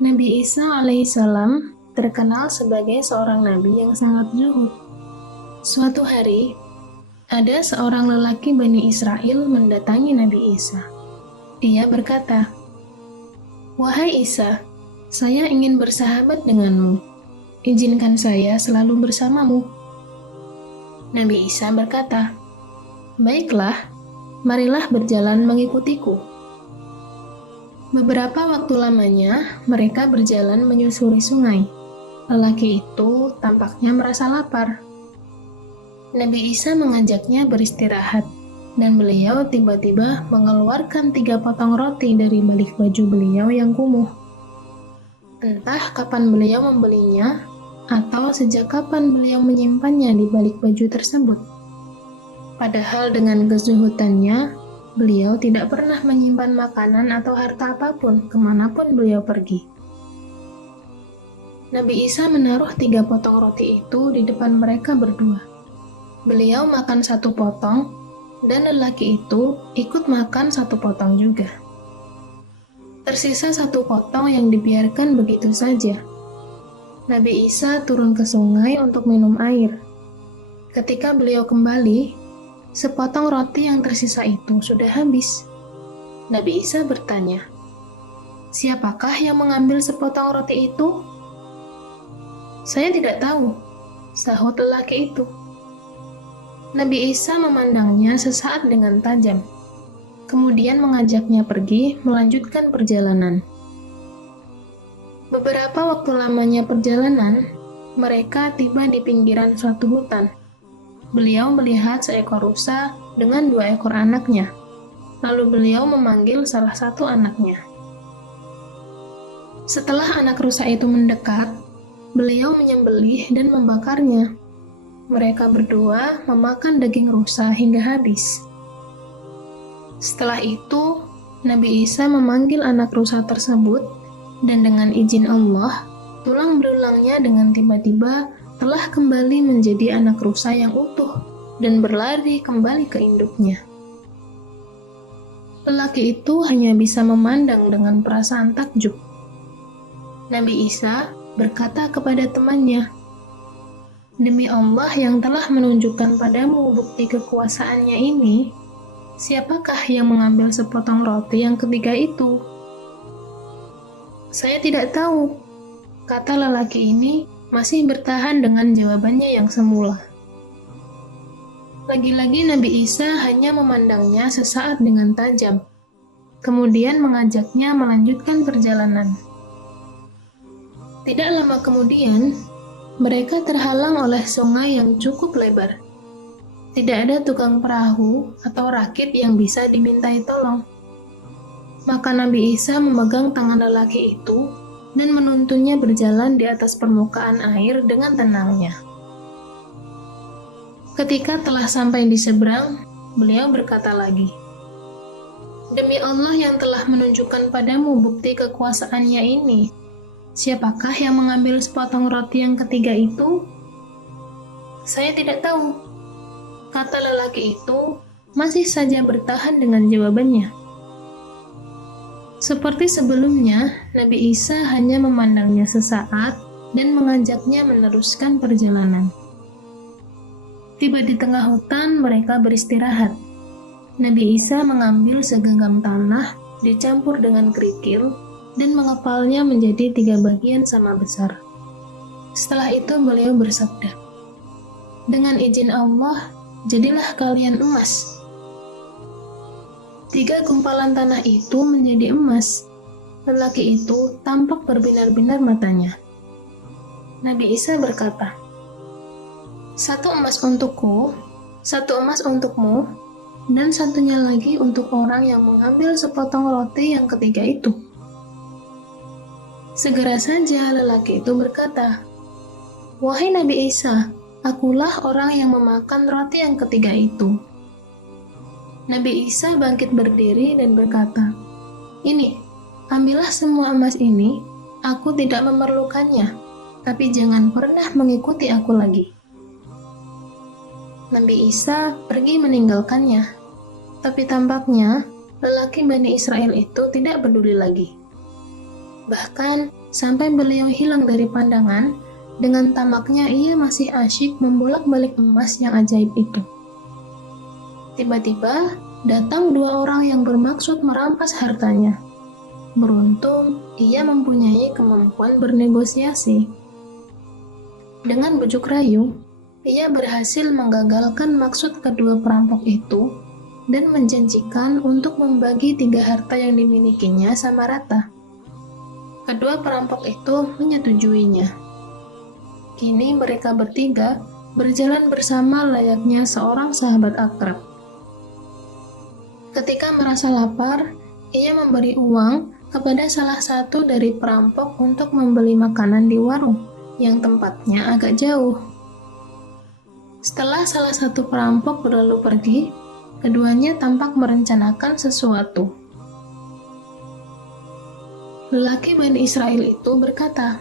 Nabi Isa alaihissalam terkenal sebagai seorang nabi yang sangat zuhud. Suatu hari, ada seorang lelaki Bani Israel mendatangi Nabi Isa. Dia berkata, "Wahai Isa, saya ingin bersahabat denganmu. Izinkan saya selalu bersamamu." Nabi Isa berkata, "Baiklah, marilah berjalan mengikutiku." Beberapa waktu lamanya, mereka berjalan menyusuri sungai. Lelaki itu tampaknya merasa lapar. Nabi Isa mengajaknya beristirahat, dan beliau tiba-tiba mengeluarkan 3 potong roti dari balik baju beliau yang kumuh. Entah kapan beliau membelinya, atau sejak kapan beliau menyimpannya di balik baju tersebut. Padahal dengan kezuhudannya, beliau tidak pernah menyimpan makanan atau harta apapun kemanapun beliau pergi. Nabi Isa menaruh 3 potong roti itu di depan mereka berdua. Beliau makan 1 potong, dan lelaki itu ikut makan 1 potong juga. Tersisa 1 potong yang dibiarkan begitu saja. Nabi Isa turun ke sungai untuk minum air. Ketika beliau kembali, sepotong roti yang tersisa itu sudah habis. Nabi Isa bertanya, "Siapakah yang mengambil sepotong roti itu?" "Saya tidak tahu," sahut lelaki itu. Nabi Isa memandangnya sesaat dengan tajam, kemudian mengajaknya pergi melanjutkan perjalanan. Beberapa waktu lamanya perjalanan, mereka tiba di pinggiran suatu hutan. Beliau melihat seekor rusa dengan 2 ekor anaknya. Lalu beliau memanggil salah satu anaknya. Setelah anak rusa itu mendekat, beliau menyembelih dan membakarnya. Mereka berdua memakan daging rusa hingga habis. Setelah itu, Nabi Isa memanggil anak rusa tersebut, dan dengan izin Allah, tulang belulangnya dengan tiba-tiba telah kembali menjadi anak rusa yang utuh dan berlari kembali ke induknya. Lelaki itu hanya bisa memandang dengan perasaan takjub. Nabi Isa berkata kepada temannya, "Demi Allah yang telah menunjukkan padamu bukti kekuasaannya ini, siapakah yang mengambil sepotong roti yang ketiga itu?" "Saya tidak tahu," kata lelaki ini, masih bertahan dengan jawabannya yang semula. Lagi-lagi Nabi Isa hanya memandangnya sesaat dengan tajam, kemudian mengajaknya melanjutkan perjalanan. Tidak lama kemudian, mereka terhalang oleh sungai yang cukup lebar. Tidak ada tukang perahu atau rakit yang bisa dimintai tolong. Maka Nabi Isa memegang tangan lelaki itu dan menuntunnya berjalan di atas permukaan air dengan tenangnya. Ketika telah sampai di seberang, beliau berkata lagi, "Demi Allah yang telah menunjukkan padamu bukti kekuasaannya ini, siapakah yang mengambil sepotong roti yang ketiga itu?" "Saya tidak tahu," kata lelaki itu, masih saja bertahan dengan jawabannya. Seperti sebelumnya, Nabi Isa hanya memandangnya sesaat dan mengajaknya meneruskan perjalanan. Tiba di tengah hutan, mereka beristirahat. Nabi Isa mengambil segenggam tanah, dicampur dengan kerikil, dan mengepalnya menjadi 3 bagian sama besar. Setelah itu beliau bersabda, "Dengan izin Allah, jadilah kalian emas." 3 gumpalan tanah itu menjadi emas. Lelaki itu tampak berbinar-binar matanya. Nabi Isa berkata, "1 emas untukku, 1 emas untukmu, dan 1-nya lagi untuk orang yang mengambil sepotong roti yang ketiga itu." Segera saja lelaki itu berkata, "Wahai Nabi Isa, akulah orang yang memakan roti yang ketiga itu." Nabi Isa bangkit berdiri dan berkata, "Ini, ambillah semua emas ini, aku tidak memerlukannya, tapi jangan pernah mengikuti aku lagi." Nabi Isa pergi meninggalkannya, tapi tampaknya lelaki Bani Israel itu tidak peduli lagi. Bahkan, sampai beliau hilang dari pandangan. Dengan tamaknya ia masih asyik membolak-balik emas yang ajaib itu. Tiba-tiba datang dua orang yang bermaksud merampas hartanya. Beruntung ia mempunyai kemampuan bernegosiasi. Dengan bujuk rayu, ia berhasil menggagalkan maksud kedua perampok itu dan menjanjikan untuk membagi 3 harta yang dimilikinya sama rata. Kedua perampok itu menyetujuinya. Kini mereka bertiga berjalan bersama layaknya seorang sahabat akrab. Ketika merasa lapar, ia memberi uang kepada salah satu dari perampok untuk membeli makanan di warung yang tempatnya agak jauh. Setelah salah satu perampok berlalu pergi, keduanya tampak merencanakan sesuatu. Lelaki Bani Israel itu berkata,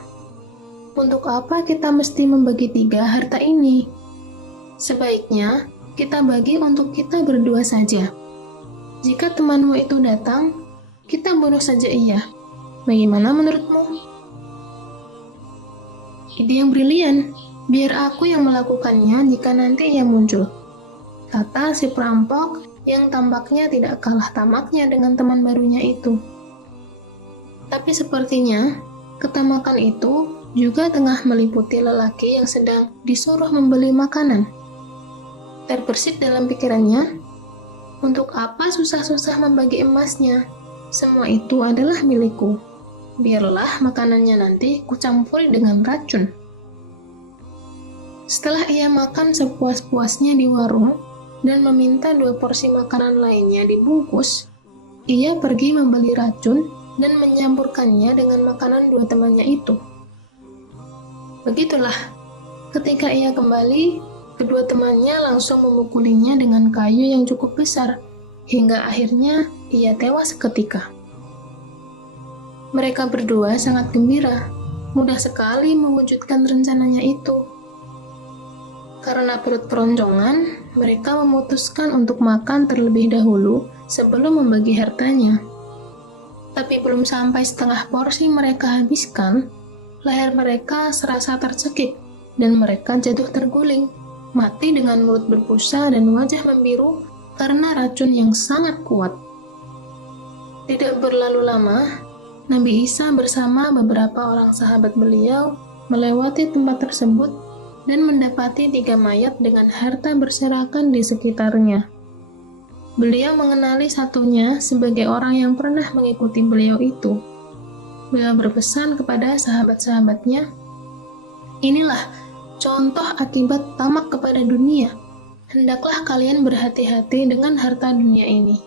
"Untuk apa kita mesti membagi 3 harta ini? Sebaiknya kita bagi untuk kita berdua saja. Jika temanmu itu datang, kita bunuh saja ia. Bagaimana menurutmu?" "Ide yang brilian. Biar aku yang melakukannya jika nanti ia muncul," kata si perampok yang tampaknya tidak kalah tamaknya dengan teman barunya itu. Tapi sepertinya ketamakan itu juga tengah meliputi lelaki yang sedang disuruh membeli makanan. Terbersit dalam pikirannya, untuk apa susah-susah membagi emasnya? Semua itu adalah milikku. Biarlah makanannya nanti kucampuri dengan racun. Setelah ia makan sepuas-puasnya di warung dan meminta 2 porsi makanan lainnya dibungkus, ia pergi membeli racun dan menyampurkannya dengan makanan 2 temannya itu. Begitulah, ketika ia kembali, kedua temannya langsung memukulinya dengan kayu yang cukup besar, hingga akhirnya ia tewas seketika. Mereka berdua sangat gembira, mudah sekali mewujudkan rencananya itu. Karena perut keroncongan, mereka memutuskan untuk makan terlebih dahulu sebelum membagi hartanya. Tapi belum sampai setengah porsi mereka habiskan, leher mereka serasa tercekik, dan mereka jatuh terguling, mati dengan mulut berbusa dan wajah membiru karena racun yang sangat kuat. Tidak berlalu lama, Nabi Isa bersama beberapa orang sahabat beliau melewati tempat tersebut dan mendapati 3 mayat dengan harta berserakan di sekitarnya. Beliau mengenali satunya sebagai orang yang pernah mengikuti beliau itu. Beliau berpesan kepada sahabat-sahabatnya, "Inilah contoh akibat tamak kepada dunia. Hendaklah kalian berhati-hati dengan harta dunia ini.